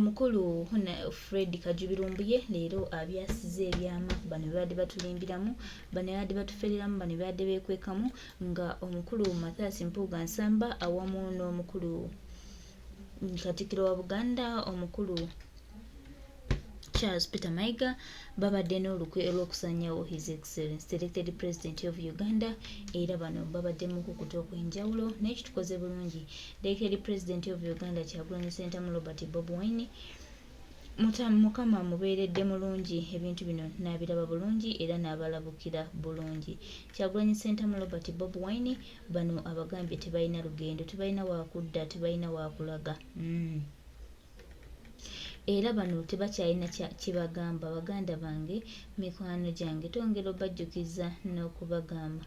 omukulu Fred Kajubirumbuye leero abyasize ebyama bano babadde batulimbiramu bano babadde batufereramu bano babadde bekwekamu nga omukulu Mathias Mpuuga Nsamba awamu n'omukulu Katikkiro wa Buganda omukulu Charles Peter Mayiga babadde n'olukwe olw'okusanyawo His Excellency Elected President of Uganda era bano babadde mu kukuta okw'enjawulo n'ekitukoze bulungi Elected President of Uganda Kyagulanyi Ssentamu Robert Bobi Wine Mukama mubeeredde mulungi ebintu bino n'abiraba bulungi era n'abalabukira bulungi Kyagulanyi Ssentamu Robert Bobi Wine bano abagambye tebalina lugendo tebalina wakudda tebalina wakulaga era bano tebakyalina kibagamba baganda bange mikwano gyange tongera obajjukiza n'okubagamba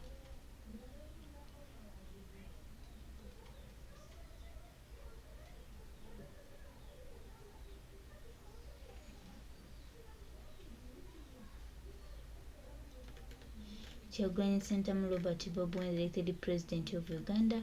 Kyagulanyi Ssentamu Robert Bobi Wine Elected President of Uganda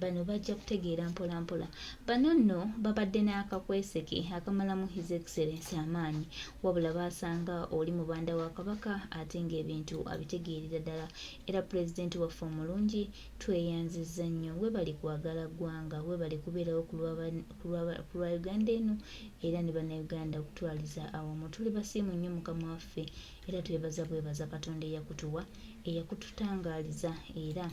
bano bajja kutegeera mpola mpola bano nno babadde n'akakweseke akamalamu His Excellency amaanyi wabula basanga oli mu banda wa kabaka ate ng'ebintu abitegeerera ddala era pulezidenti waffe omulungi tweyanzizza nnyo we bali kwagala ggwanga we bali kubeerawo ku lwa Uganda eno era ne bannayuganda okutwaliza awamu tuli basiimu nnyo mukama waffe era twebaza bwebaza Katonda eyakutuwa eyakututangaaliza era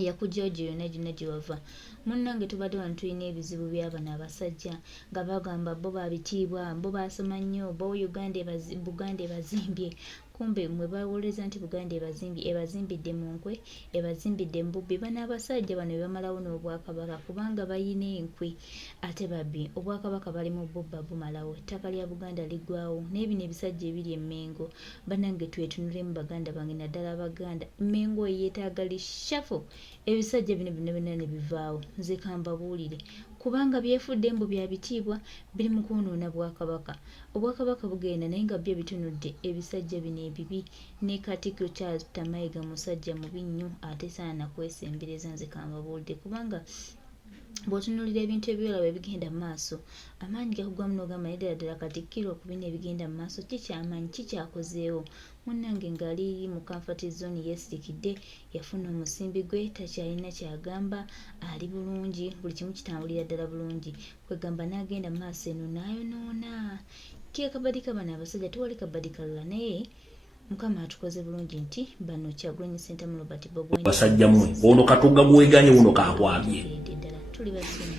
eyakujjojo yonna gyonna gye wava munnange tubadde wano tulina ebizibu by'abano abasajja nga bagamba bo babitiibwa bo basoma nnyo bo Buganda ebazimbye kumbe mwe bawoleza nti Buganda ebazimbidde mu nkwe ebazimbidde mu bubbi bano abasajja bano bamalawo n'obwakabaka kubanga bayina enkwe ate babbi obwakabaka bali mu bubba bumalawo ettaka lya Buganda liggwawo n'ebino ebisajja ebiri emmengo bannange twetunulemu baganda bange naddala abaganda emmengo yeetaaga lishafu ebisajja bino byonna ne bivaawo nze kambabuulire kubanga byefudde mbu bya bitiibwa biri mu kwonoona bwakabaka obwakabaka bugenda naye nga byo bitunudde ebisajja bino ebibi ne Katikkiro Charles Peter Mayiga musajja mubi nnyo ate saana kwesembereza nze kambabuulire kubanga bw'otunuulira ebintu ebyolaba ebigenda mu maaso amaanyi gakugwamu n'ogamba naye ddala Katikkiro ku bino ebigenda mu maaso kikyamaanyi kikyakozeewo munnange ng'ali mu comfort zone yeesirikidde yafuna omusimbi gwe takyalina kyagamba ali bulungi buli kimu kitambulira ddala bulungi kwegamba n'agenda mu maaso eno n'ayonoona kabadika bano abasajja tewali kabadika lala naye Mukama atukoze bulungi nti bano Kyagulanyi Ssentamu Robert Bobi Wine basajja mmwe ono Katonda gweganye uno kakwabye tuli basiimu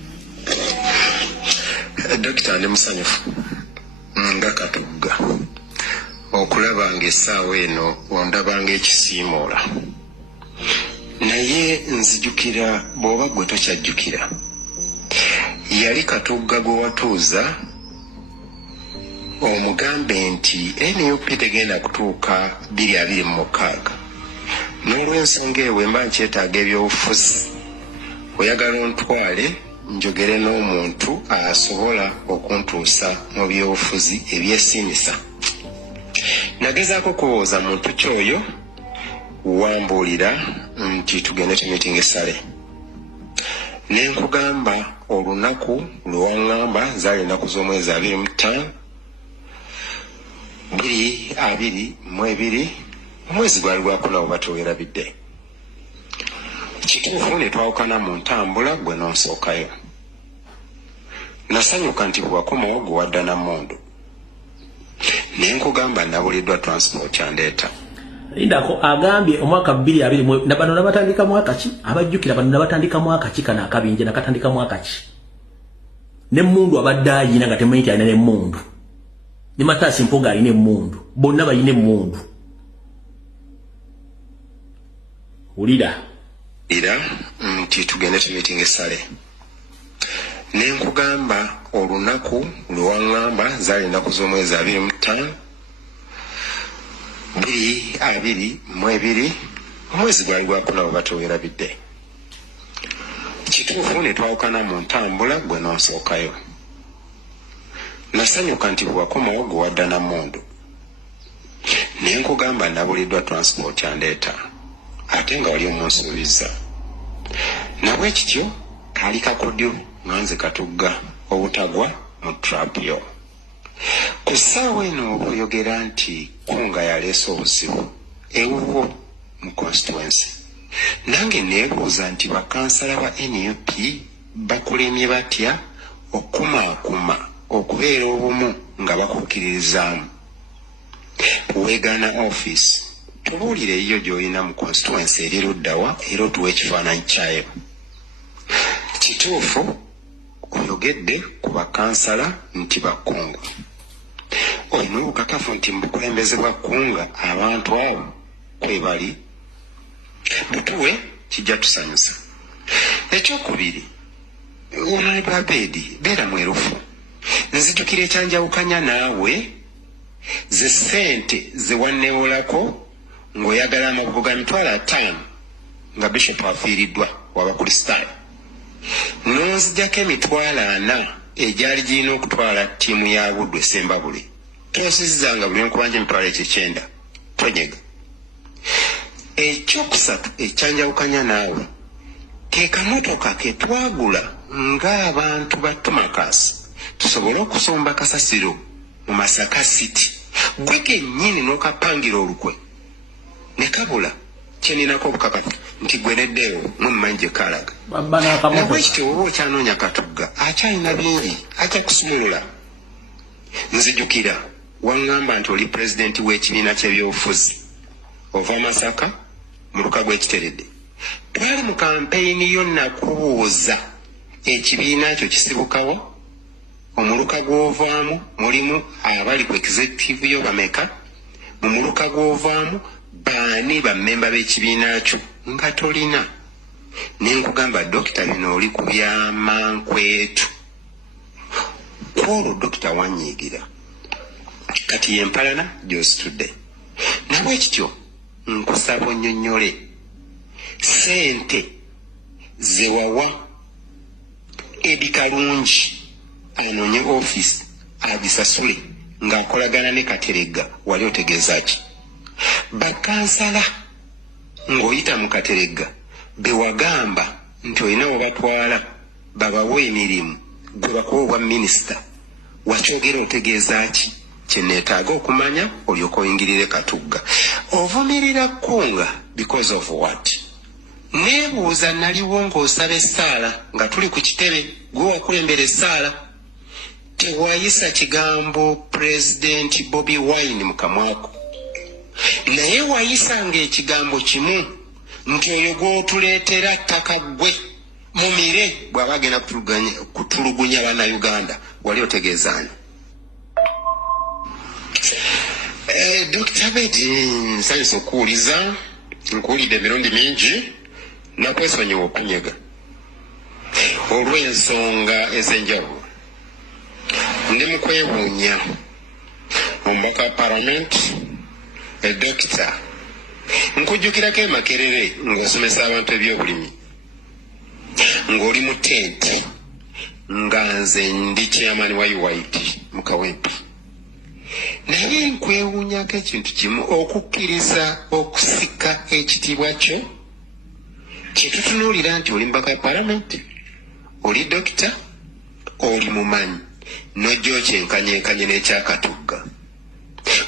Dr. ndi musanyufu nga Katonda okulaba ng'essaawa eno ondabanga ekisiimoola naye nzijukira bw'oba gwe tokyajjukira yali Katonda gwe watuuza omugambe nti NUP tegenda kutuuka 2026 n'olw'ensonga eyo mba nkyetaaga ebyobufuzi oyagala ontwale njogere n'omuntu asobola okuntuusa mu byobufuzi ebyesiimisa nagezaako kuwooza muntu kyoyo wambuulira nti tugende tumiitinga essale ne nkugamba olunaku lwe waŋŋamba zaali ennaku z'omwezi 25 2022 omwezi gwali gwakuna oba teweerabidde kituufu ne twawukana mu ntambula gwe n'onsookayo nasanyuka nti bwakomawo gwe wadda Nammondu ne nkugamba nabuliddwa transport yandeeta Lindako agambye omwaka 2020 na bano nabatandika mwaka ki abajjukira bano nabatandika mwaka ki kana akabinje nakatandika mwaka ki ne Mmundu abadde ayina nga temanyi ayina ne Mmundu ne Mathias Mpuuga ayina Mmundu bonna bayina Mmundu ulira era nti tugende tumiitinga essale ne nkugamba olunaku lwe waŋŋamba zaali ennaku z'omwezi 25 2022 omwezi gwali gwakuna bwe batowerabidde kituufu ne twawukana mu ntambula gwe n'onsookayo nasanyuka nti bwakomawo gwe wadda Nammondu ne nkugamba nabuliddwa transport yandeeta ate nga wali omunsuubizza nabwe kityo kaali kakodyo nga nze Katugga obutagwa mu trap yo. Ku ssaawa eno oyogera nti Kkunga yaleese obuzibu ewuwo mu constituency. Nange neebuuza nti bakansala ba NUP bakulemye batya okumaakuma okubeera obumu nga bakukkiririzaamu. Weegaana office tubuulire eyo gy'olina mu constituency eri luddawa era otuwa ekifaananyi kyayo. Kituufu oyogedde ku bakansala nti bakkunga. Olina obukakafu nti mu bukulembeze bwa Kkunga abantu abo kwe bali butuwe kijja tusanyusa. Ekyokubiri, Honorable Abedi beera mwerufu. Nzijukira ekyanjawukanya naawe ze ssente ze wanneewolako ng'oyagala amabugo ga $5,000 nga Bishop afiiriddwa w'Abakristaayo. N'onzijjako $40,000 egyali girina okutwala ttiimu ya Buddu Sembabule. Tosizanga buli nkubanja $9,000 tonyega. Ekyokusatu ekyanjawukanya naawe ke kamotoka ke twagula ng'abantu ba Tumakasi tusobole okusomba kasasiro mu Masaka City. Gwe kennyini n'okapangira olukwe ne kabula kyeninako obukakafu nti gwe neddeewo mummanyi gye kaalaga. Nawe ekityo oba okyanoonya Katugga akyalina bingi ajja kusumulula. Nzijukira waŋŋamba nti oli pulezidenti w'ekibiina ky'ebyobufuzi ova Masaka mu Lukago ekiteredde. Twali mu kampeyini yo nakubuuza ekibiina kyo kisibukawo, omuluka gw'ovaamu mulimu abali ku executive yo bameka, mu muluka gw'ovaamu baani bammemba b'ekibiina kyo nga tolina. Ne nkugamba Dokita bino oli ku byamankwetu. Kwolwo Dokita wanyiigira kati yempalana gy'ositudde. Nabwe kityo nkusaba onnyonnyole ssente ze wawa Edi Kalungi anoonye office abisasule ng'akolagana ne Kateregga wali otegeeza ki? Bakansala ng'oyita mu Kateregga be wagamba nti olina we batwala babawa emirimu gwe bakuwa obwa minisita wakyogera otegeeza ki? Kye neetaaga okumanya olyoka oyingirire Katugga. Ovumirira Kkunga because of what? Neebuuza naliwo ng'osaba essaala nga tuli ku kitebe gwe wakulembera essaala. Tewayisa kigambo Pulezidenti Bobi Wine mu kamwako. Naye wayisanga ekigambo kimu nti oyo gw'otuleetera ttaka ggwe mumire bw'aba agenda kutulugunya Bannayuganda wali otegeezaani. Dr. Abedi nsanyusa okuwuliza, nkuwulidde emirundi mingi nakwesonyiwa okunyega olw'ensonga ez'enjawulo. Ndi mu kwewuunya omubaka wa Parliament Dokita nkujjukirako e Makerere ng'osomesa abantu ebyobulimi ng'oli mu tenti nga nze ndi chairman wa UIP mu Kawempe. Naye nkwewuunyako ekintu kimu, okukkiriza okusika ekitiibwa kyo kye tutunuulira nti oli mbaka wa Parliament, oli Dokita, oli mumanyi n'ojja okyenkanyenkanye n'ekya Katugga.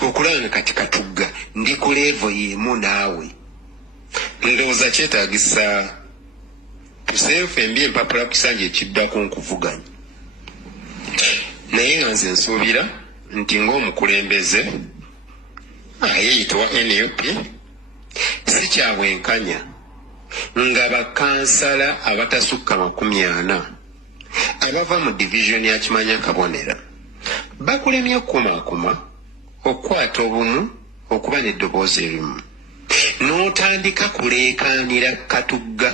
Okulaba kati Katugga ndi ku levo y'emu naawe. Ndowooza kyetaagisa tuseeyo ffembi empapula ku kisanja ekiddako nkuvuganya. Naye nga nze nsuubira nti ng'omukulembeze ayeyitibwa NUP si kyabwenkanya nga bakansala abatasukka 40 abava mu division ya Kimanya Kabonera bakulemye okukumaakuma okukwata obumu okuba n'eddoboozi erimu n'otandika kuleekaanira Katugga.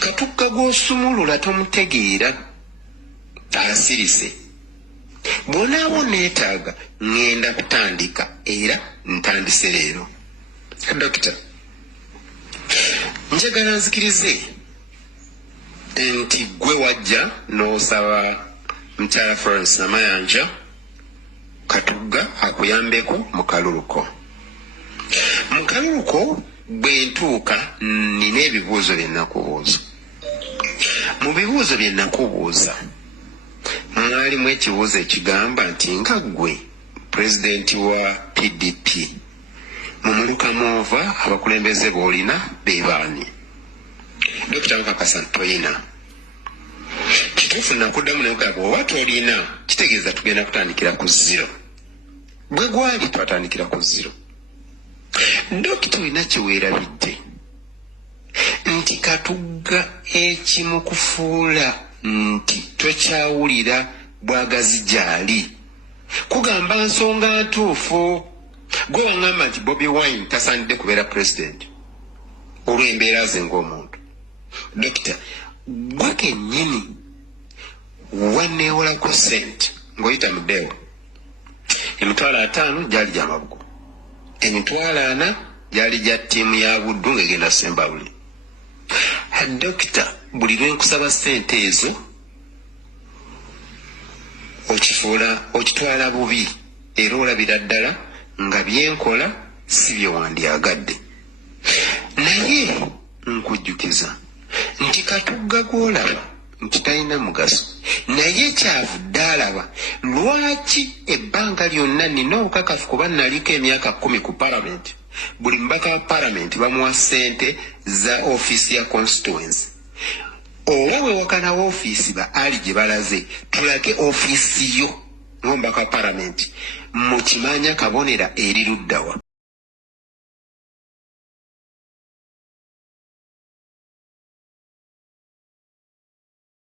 Katugga gw'osumulula tomutegeera asirise. Bw'onaabo neetaaga ngenda kutandika era ntandise leero. Dokita, njagala nzikirize nti gwe wajja n'osaba mukyala Florence Namayanja Katugga akuyambeko mu kaluluko. Mu kaluluko bwe ntuuka nina ebibuuzo bye nakubuuza. Mu bibuuzo bye nakubuuza mwalimu ekibuuzo ekigamba nti nga ggwe pulezidenti wa PDP mumuluka muva abakulembeze boolina bebaani. Dokita nkakasa toyina. Kituufu nakuddamu nekugamba oba tolina kitegeeza tugenda kutandikira ku zero. Bwe gwali twatandikira ku zero. Dokita olina kyeweerabidde nti katugga ekimu kufuula nti tokyawulira bwagazi gyali. Kugamba nsonga ntuufu. Gwe wangamba nti Bobi Wine tasaanidde kubeera president olw'embeera ze ng'omuntu. Dokita, gwe kennyini wanneewolako sente ng'oyita muddeewo. Emitwalo 5 gyali gya mabugo. Emitwalo 4 gyali gya ttiimu ya Buddu ng'egenda Sembabule. Dokita, buli lwe nkusaba sente ezo okitwala bubi era olabira ddala nga byenkola si bye wandyagadde. Naye nkujjukiza nti katugga gw'olaba nti talina mugaso, naye kyavudde alaba lwaki ebbanga lyonna nina obukakafu kuba naliko emyaka 10 ku palamenti. Buli mbaka wa palamenti bamuwa ssente za ofiisi ya constituency. Oba wewakana wa ofiisi ba ali gye balaze tulage ofiisi yo ng'omubaka wa palamenti mu kimanya kabonera eri luddawa.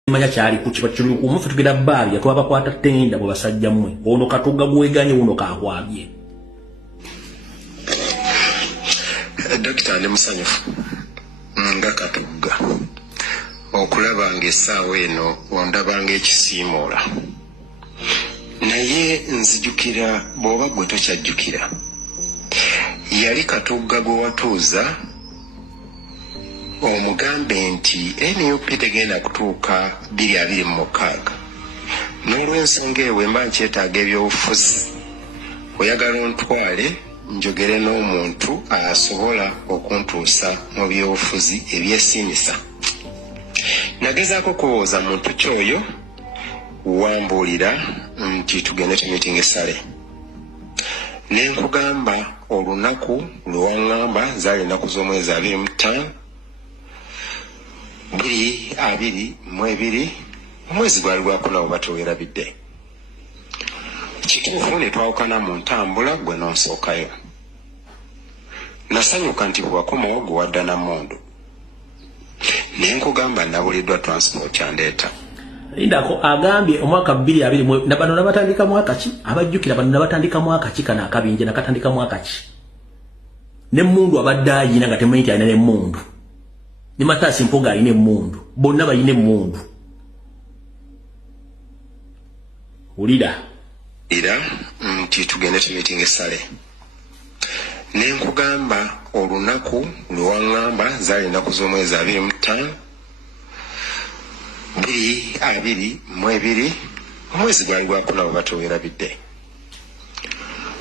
Manya kyali ku kiba kiri ku mufu tugenda bbaali yatwa bakwata tenda bwe basajja mmwe ono katugga gweganye uno kakwabye. Dokita ndi musanyufu nga katugga okulaba ng'essaawa eno ondaba ng'ekisiimoola. Naye nzijukira bw'oba gwe tokyajjukira yali katugga gwe watuuza omugambe nti NUP tegenda kutuuka 2026. N'olw'ensonga ewe mba nkyetaaga ebyobufuzi oyagala ontwale njogere n'omuntu asobola okuntuusa mu byobufuzi ebyesiimisa. Nagezaako kuwooza muntu kyoyo wambuulira nti tugende tumitinga essale. Ne nkugamba olunaku lwe waŋŋamba zaali ennaku z'omwezi 25 2022 omwezi gwali gwakuna oba teweerabidde. Kituufu ne twawukana mu ntambula gwe n'onsookayo. Nasanyuka nti bwe wakomawo gwe wadda Nammundu. Ne nkugamba nabuliddwa transport yandeeta. Lindako agambye omwaka 2020 na bano nabatandika mwaka ki abajjukira bano nabatandika mwaka ki kana akabinje nakatandika mwaka ki. Ne Mmundu abadde ayina nga temanyi ayina ne Mmundu. Ni Matasi Mpuuga ayina Mmundu. Bonna bayina Mmundu. Ulida nti tugende tumitinga essale. Ne nkugamba olunaku lwe waŋŋamba zaali ennaku z'omwezi 25 2022 omwezi gwali gwakuna bwe batoweerabidde.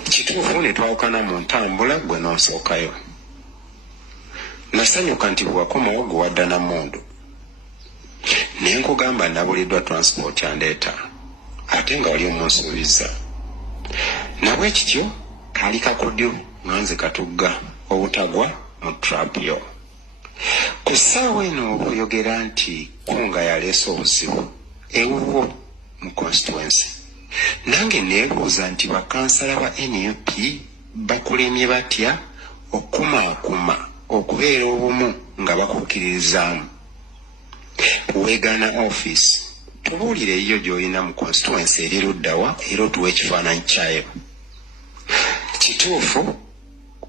Kituufu ne twawukana mu ntambula gwe n'onsookayo. Nasanyuka nti bwe wakomawo gwe wadda Nammundu. Ne nkugamba nabuliddwa transport yandeeta ate nga wali omunsuubiza. Nabwe kityo kaali kakudyo nga nze katugga obutagwa mu trap yo. Ku ssaawa eno okuyogera nti kunga yaleese obuzibu ewuwo mu constituency. Nange neebuuza nti bakansala ba NUP bakulemye batya okumaakuma okubeera obumu nga bakukkiririzaamu. Weegaana office tubuulire eyo gy'olina mu constituency eri luddawa era otuwa ekifaananyi kyayo. Kituufu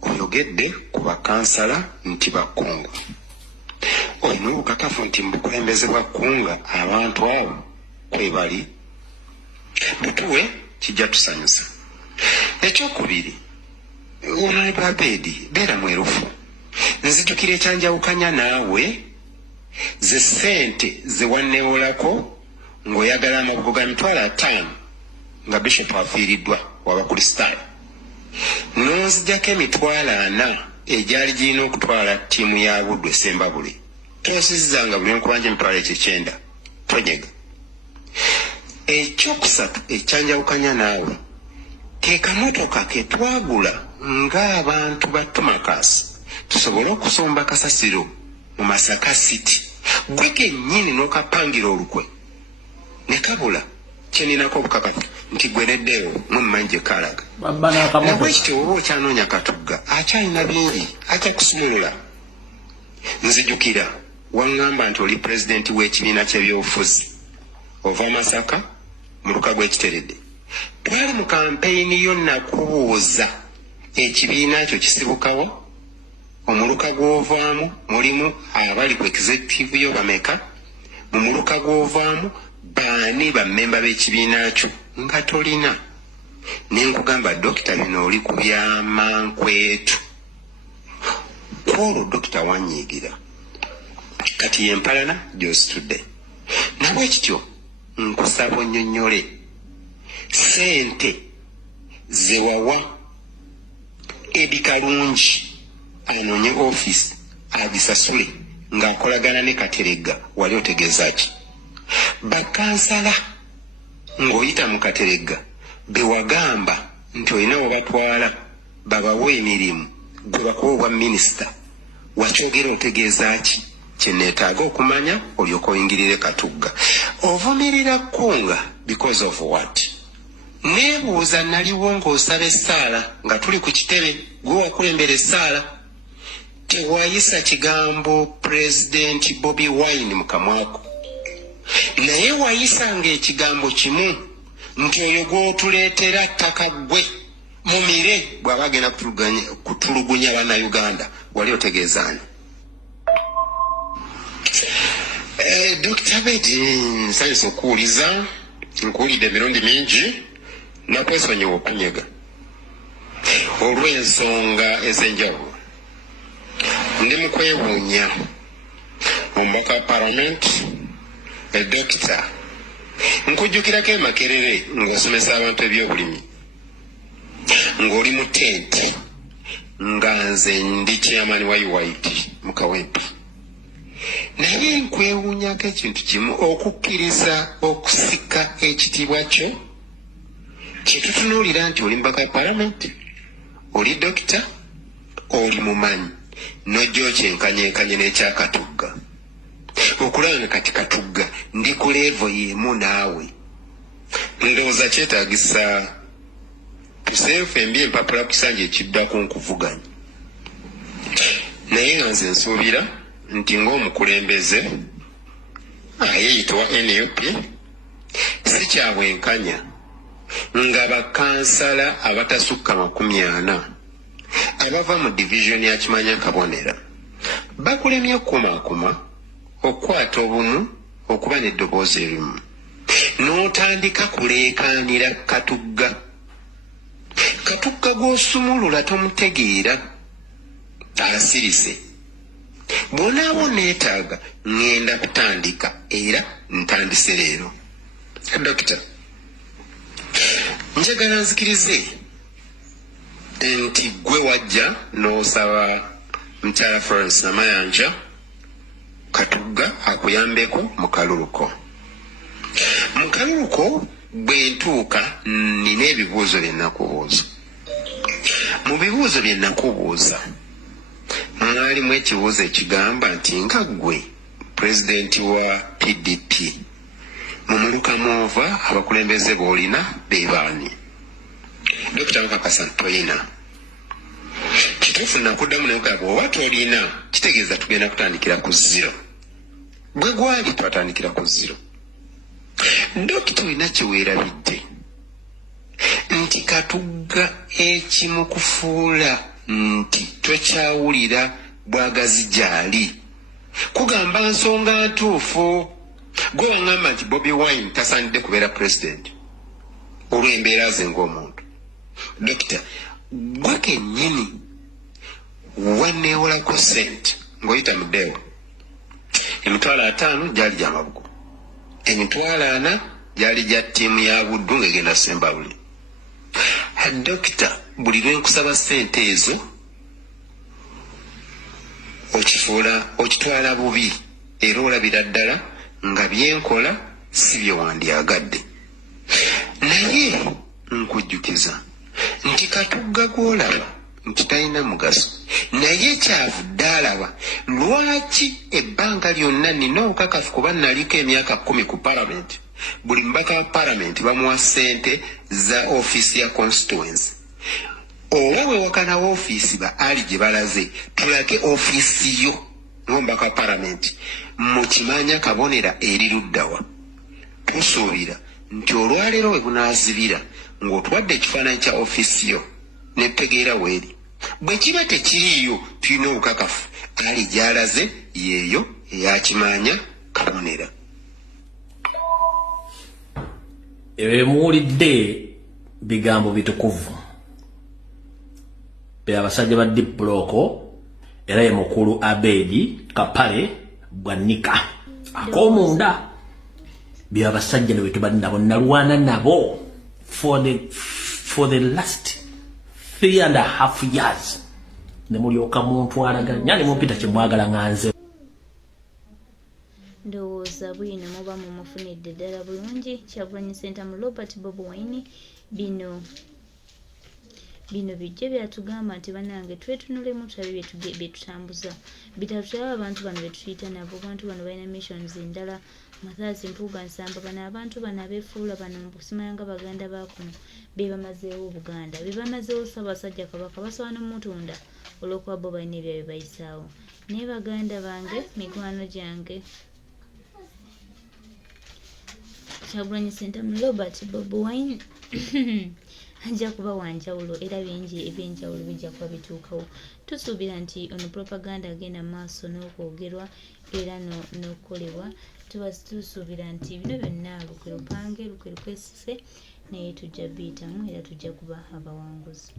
oyogedde ku bakansala nti bakungu. Olina obukakafu nti mu bukulembeze bwa kunga abantu abo kwe bali. Butuwe kijja tusanyusa. Ekyokubiri, Honorable Abedi beera mwerufu. Nzijukira ekyanjawukanya naawe ze ssente ze wanneewolako ng'oyagala amabugo ga mitwalo 5 nga Bishop afiiriddwa w'Abakristaayo. N'onzijjako emitwalo 4 egyali girina okutwala ttiimu ya Buddu Sembabule. Tosizanga buli nkubanja emitwalo 9 tonyega. ekyokusatu ekyanjawukanya naawe ke kamotoka ke twagula ng'abantu ba tumakasi tusobole okusomba kasasiro mu Masaka City gwe kennyini n'okapangira olukwe ne kabula kyeninako obukakafu nti gwereddeyo mumanje kalaga nabwekityo oba okyanoonya Katugga akyalina bingi akyakusumulula nzijukira waŋŋamba nti oli pulezidenti w'ekibiina ky'ebyobufuzi ova Masaka mu luka gw'ekiteredde twali mu kampeyini yo nakubuuza ekibiina kyo kisibukawo omuluka gw'ovaamu mulimu abali ku executive yo bameka mu muluka gw'ovaamu baani bammemba b'ekibiina kyo nga tolina ne nkugamba dokita bino oli ku byamankwetu kwolwo dokita wanyiigira kati yempalana gy'ositudde nabwekityo nkusaba onnyonnyole sente zewawa Edi Kalungi anoonye office abisasule ng'akolagana ne Kateregga wali otegeeza ki bakansala ng'oyita mu Kateregga be wagamba nti olina we batwala babawa emirimu gwe bakuwa obwa minisita wakyogera otegeeza ki kyeneetaaga okumanya olyoka oyingirire Katugga ovumirira Kkunga because of what neebuuza naliwo ng'osaba essaala nga tuli ku kitebe gwe wakulembera essaala tewayisa kigambo pulezidenti Bobi Wine mu kamwako naye wayisanga ekigambo kimu nti oyo gw'otuleetera ttaka ggwe mumire bw'aba agenda kutulugunya bannayuganda wali otegeezaani Dr. Bedi nsanyusa okuwuliza nkuwulidde emirundi mingi nakwesonyiwa okunyega olw'ensonga ez'enjawulo ndi mu kwewuunya omubaka wa palamenti edokita nkujjukirako e Makerere ng'osomesa abantu ebyobulimi ng'oli mu tenti nga nze ndi chairman wa UIT mu Kawempe naye nkwewuunyako ekintu kimu okukkiriza okusika ekitiibwa kyo kyetutunuulira nti oli mbaka wa palamenti oli dokita oli mumanyi n'ojja okyenkanyenkanye n'ekyakatugga okulanga kati Katugga ndi ku levo y'emu naawe ndowooza kyetaagisa tuseefembi empapula ku kisanja ekiddako nkuvuganya naye nga nze nsuubira nti ng'omukulembeze ayeyitibwa NUP si kyabwenkanya nga bakansala abatasukka 40 abava mu divisioni ya Kimanya Kabonera bakulemye okukumaakuma okukwata obumu okuba n'eddoboozi erimu n'otandika kuleekaanira Katugga gw'osumulula tomutegeera asirise bw'onaaba neetaaga ŋŋenda kutandika era ntandise leero dokita njagala nzikirize nti gwe wajja n'osaba mukyala Florence Namayanja Katugga akuyambeko mu kaluluko bwe ntuuka nina ebibuuzo bye nakubuuza mu bibuuzo bye nakubuuza mwalimu ekibuuzo ekigamba nti nga ggwe pulezidenti wa PDP mu muluka mwova abakulembeze b'olina be baani dokita nkakasa toyina kituufu nakuddamu nekugamba oba tolina kitegeeza tugenda kutandikira ku 0 bwe gwali twatandikira ku 0 dokita olina kyeweerabidde nti Katugga ekimu kufuula nti tokyawulira bwagazi gyali kugamba nsonga ntuufu gwe waŋŋamba nti Bobi Wine tasaanidde kubeera pulezidenti olw'embeera ze ng'omuntu dokita gwe kennyini waneewolako sente ng'oyita muddeewo 5,000 gyali gya mabugo 4,000 gyali gya ttiimu ya Buddu ng'egenda Sembabule dokita buli lwenkusaba sente ezo okitwala bubi era olabira ddala nga byenkola si bye wandyagadde naye nkujjukiza nti Katugga gw'olaba nti talina mugaso naye kyavudde alaba lwaki ebbanga lyonna nina obukakafu kuba naliko emyaka 10 ku palamenti buli mbaka wa palamenti bamuwa ssente za ofiisi ya constituency oba wewakana wa ofiisi ba ali gye balaze tulage ofiisi yo ng'omubaka wa palamenti mu kimanya kabonera eri luddawa tusuubira nti olwaleero we bunaazibira ng'otwadde ekifaananyi kya ofiisi yo netegeera weeri bwe kiba tekiriiyo tulina obukakafu ali gy'alaze yeeyo eyakimanya kabonera. Ebyo muwulidde bigambo bitukuvu be abasajja ba Deep Block era ye mukulu Abedi Kapale Bwanika akomunda bya abasajja ne wetubanabo nalwana nabo for the last 3.5 years ne mulyoka muntu alaganya ne mumpita kyemwagala nganze ndowooza bwino muba mumufunidde ddala bulungi Kyagulanyi Center mu Robert Bob Wine bino bijje byatugamba nti banange twetunulemu tulabe byetutambuza bitatulaba abantu bano betuyita nabo abantu bano balina missions endala Mathazi Mpuuga Nsamba bano abantu bano abeefuula bano mbusimayanga baganda bakuno bebamazeewo Buganda bebamazeewo Ssaabasajja Kabaka basobola n'omutunda olw'okuba bo balina ebyabwe bayisaawo naye baganda bange mikwano gyange Kyagulanyi Center mu Robert Bob Wine ajja kuba wanjawulo era bingi ebyenjawulo bijja kuba bituukawo tusuubira nti ono propaganda agenda maaso n'okwogerwa era n'okukolebwa tusuubira nti bino byonna lukwe lupange lukwe lukwesise naye tujja biyitamu era tujja kuba abawanguzi.